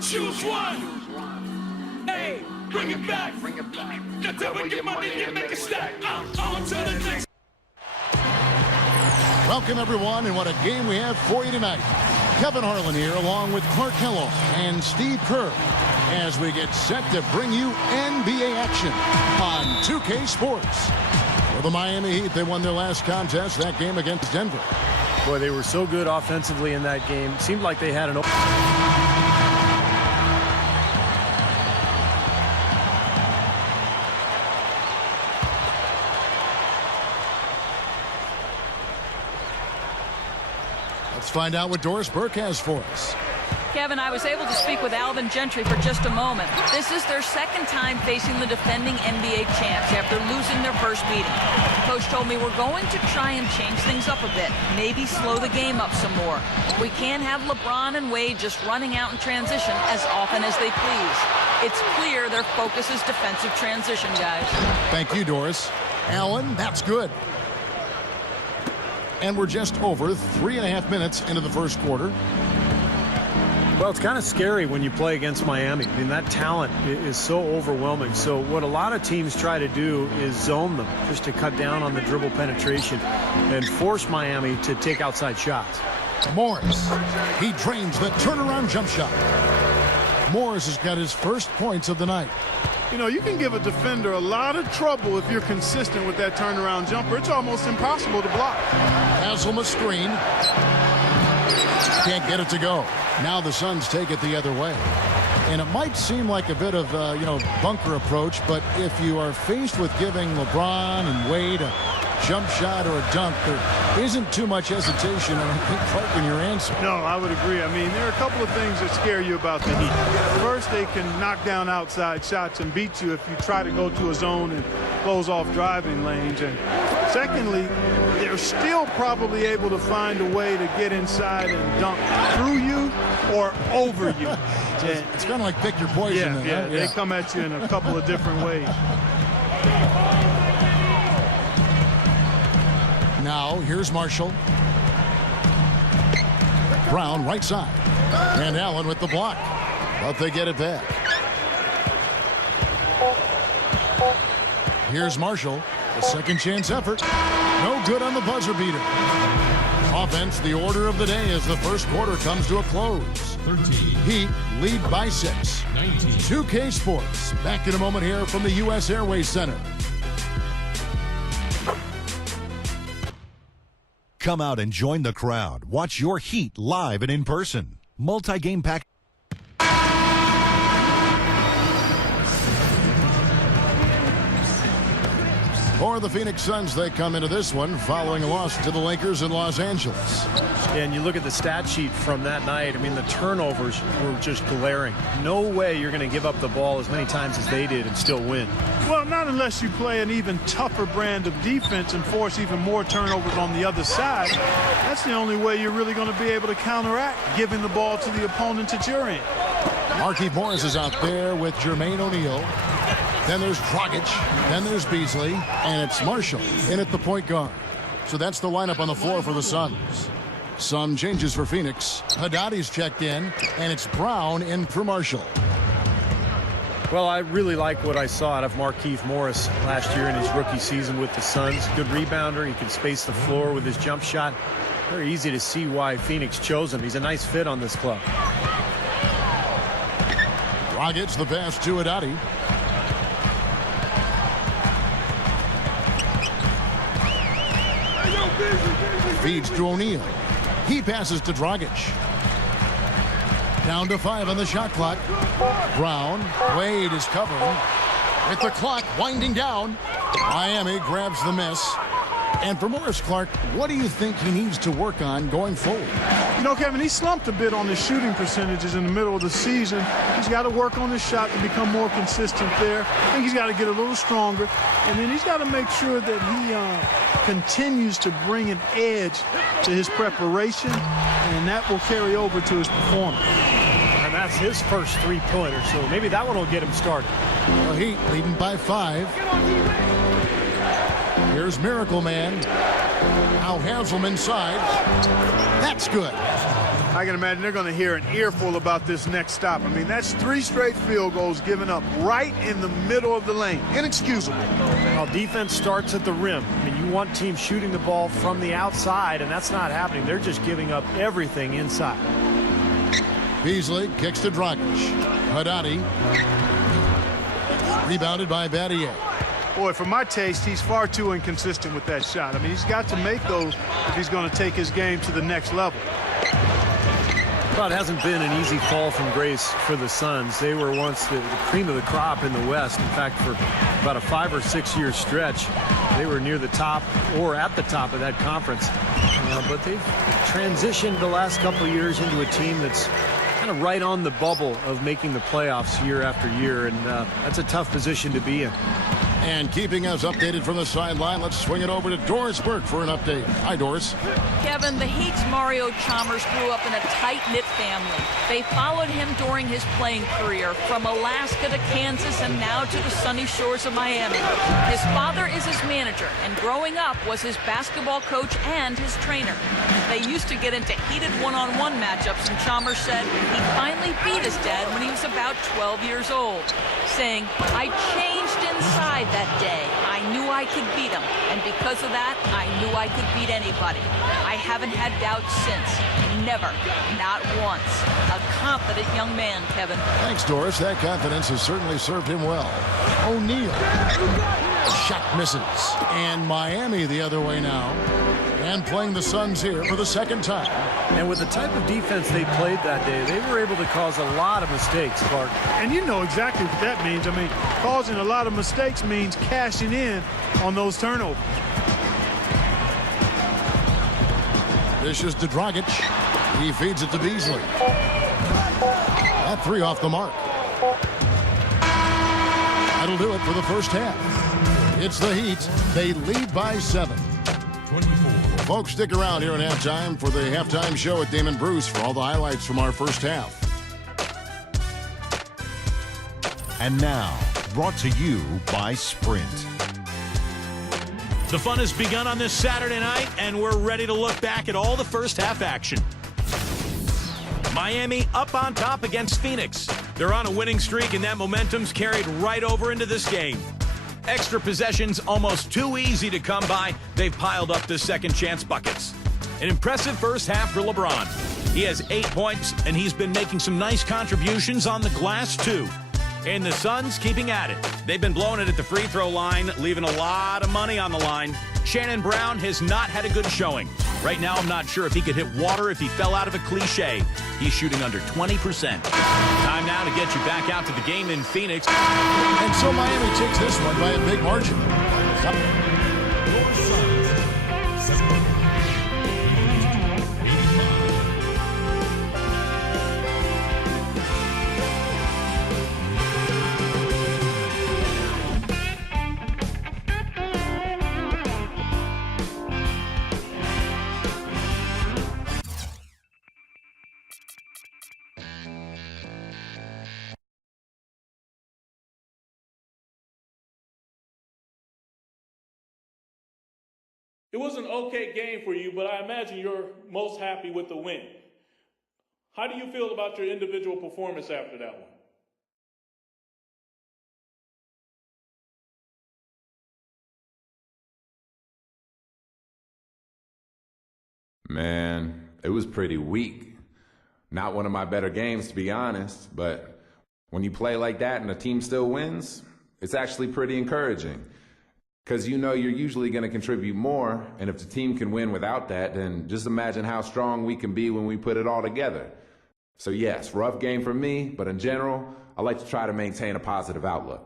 Choose one. Hey, bring it back. Get that with your money and make a stack. On to the next. Welcome, everyone, and what a game we have for you tonight. Kevin Harlan here, along with Clark Kellogg and Steve Kerr, as we get set to bring you NBA action on 2K Sports. For the Miami Heat, they won their last contest, that game against Denver. Boy, they were so good offensively in that game. Seemed like they had an open. Let's find out what Doris Burke has for us. Kevin, I was able to speak with Alvin Gentry for just a moment. This is their second time facing the defending NBA champs after losing their first meeting. The coach told me we're going to try and change things up a bit, maybe slow the game up some more. We can't have LeBron and Wade just running out in transition as often as they please. It's clear their focus is defensive transition, guys. Thank you, Doris. Allen, that's good. And we're just over 3.5 minutes into the first quarter. Well, it's kind of scary when you play against Miami. I mean, that talent is so overwhelming. So what a lot of teams try to do is zone them just to cut down on the dribble penetration and force Miami to take outside shots. Morris, he drains the turnaround jump shot. Morris has got his first points of the night. You know, you can give a defender a lot of trouble if you're consistent with that turnaround jumper. It's almost impossible to block. Hasselma screen. Can't get it to go. Now the Suns take it the other way. And it might seem like a bit of, bunker approach, but if you are faced with giving LeBron and Wade a jump shot or a dunk, there isn't too much hesitation on Clark in your answer. No, I would agree. I mean, there are a couple of things that scare you about the Heat. First, they can knock down outside shots and beat you if you try to go to a zone and close off driving lanes. And secondly, they're still probably able to find a way to get inside and dunk through you or over you. It's kind of like pick your poison. Yeah, they come at you in a couple of different ways. Now, here's Marshall. Brown, right side. And Allen with the block. But they get it back. Here's Marshall. A second chance effort. No good on the buzzer beater. Offense, the order of the day as the first quarter comes to a close. 13. Heat lead by 6. 19. 2K Sports. Back in a moment here from the U.S. Airways Center. Come out and join the crowd. Watch your Heat live and in person. Multi-game pack. For the Phoenix Suns, they come into this one following a loss to the Lakers in Los Angeles. And you look at the stat sheet from that night. I mean, the turnovers were just glaring. No way you're going to give up the ball as many times as they did and still win. Well, not unless you play an even tougher brand of defense and force even more turnovers on the other side. That's the only way you're really going to be able to counteract giving the ball to the opponent at your end. Markieff Morris is out there with Jermaine O'Neal. Then there's Dragic. Then there's Beasley. And it's Marshall in at the point guard. So that's the lineup on the floor for the Suns. Some changes for Phoenix. Haddadi's checked in. And it's Brown in for Marshall. Well, I really like what I saw out of Markieff Morris last year in his rookie season with the Suns. Good rebounder. He can space the floor with his jump shot. Very easy to see why Phoenix chose him. He's a nice fit on this club. Dragic the pass to Haddadi. Feeds to O'Neal. He passes to Dragic. Down to 5 on the shot clock. Brown. Wade is covering. With the clock winding down. Miami grabs the miss. And for Morris, Clark, what do you think he needs to work on going forward? You know, Kevin, he slumped a bit on his shooting percentages in the middle of the season. He's got to work on his shot to become more consistent there. I think he's got to get a little stronger. And then he's got to make sure that he continues to bring an edge to his preparation, and that will carry over to his performance. And that's his first three-pointer, so maybe that one will get him started. The Heat leading by 5. Here's Miracle Man. Now Haslem inside. That's good. I can imagine they're going to hear an earful about this next stop. I mean, that's 3 straight field goals given up right in the middle of the lane. Inexcusable. Well, defense starts at the rim. I mean, you want teams shooting the ball from the outside, and that's not happening. They're just giving up everything inside. Beasley kicks to Dragic. Haddadi. Rebounded by Battier. Boy, for my taste, he's far too inconsistent with that shot. I mean, he's got to make those if he's going to take his game to the next level. Well, it hasn't been an easy fall from grace for the Suns. They were once the cream of the crop in the West. In fact, for about a 5 or 6 year stretch, they were near the top or at the top of that conference. But they've transitioned the last couple of years into a team that's kind of right on the bubble of making the playoffs year after year, and that's a tough position to be in. And keeping us updated from the sideline, let's swing it over to Doris Burke for an update. Hi, Doris. Kevin, the Heat's Mario Chalmers grew up in a tight-knit family. They followed him during his playing career from Alaska to Kansas and now to the sunny shores of Miami. His father is his manager, and growing up was his basketball coach and his trainer. They used to get into heated one-on-one matchups, and Chalmers said he finally beat his dad when he was about 12 years old, saying, "I changed inside that day. I knew I could beat him, and because of that, I knew I could beat anybody. I haven't had doubts since. Never. Not once." A confident young man, Kevin. Thanks, Doris. That confidence has certainly served him well. O'Neal. Shot misses. And Miami the other way now. And playing the Suns here for the second time. And with the type of defense they played that day, they were able to cause a lot of mistakes, Clark. And you know exactly what that means. I mean, causing a lot of mistakes means cashing in on those turnovers. Dishes to Dragic. He feeds it to Beasley. That 3 off the mark. That'll do it for the first half. It's the Heat. They lead by 7. 24. Folks, stick around here at halftime for the halftime show with Damon Bruce for all the highlights from our first half. And now, brought to you by Sprint. The fun has begun on this Saturday night, and we're ready to look back at all the first half action. Miami up on top against Phoenix. They're on a winning streak, and that momentum's carried right over into this game. Extra possessions almost too easy to come by. They've piled up the second chance buckets. An impressive first half for LeBron. He has 8 points, and he's been making some nice contributions on the glass, too. And the Suns keeping at it. They've been blowing it at the free throw line, leaving a lot of money on the line. Shannon Brown has not had a good showing. Right now, I'm not sure if he could hit water if he fell out of a cliche. He's shooting under 20%. Time now to get you back out to the game in Phoenix. And so Miami takes this one by a big margin. It was an okay game for you, but I imagine you're most happy with the win. How do you feel about your individual performance after that one? Man, it was pretty weak. Not one of my better games, to be honest, but when you play like that and the team still wins, it's actually pretty encouraging. Because you know you're usually going to contribute more, and if the team can win without that, then just imagine how strong we can be when we put it all together. So yes, rough game for me, but in general, I like to try to maintain a positive outlook.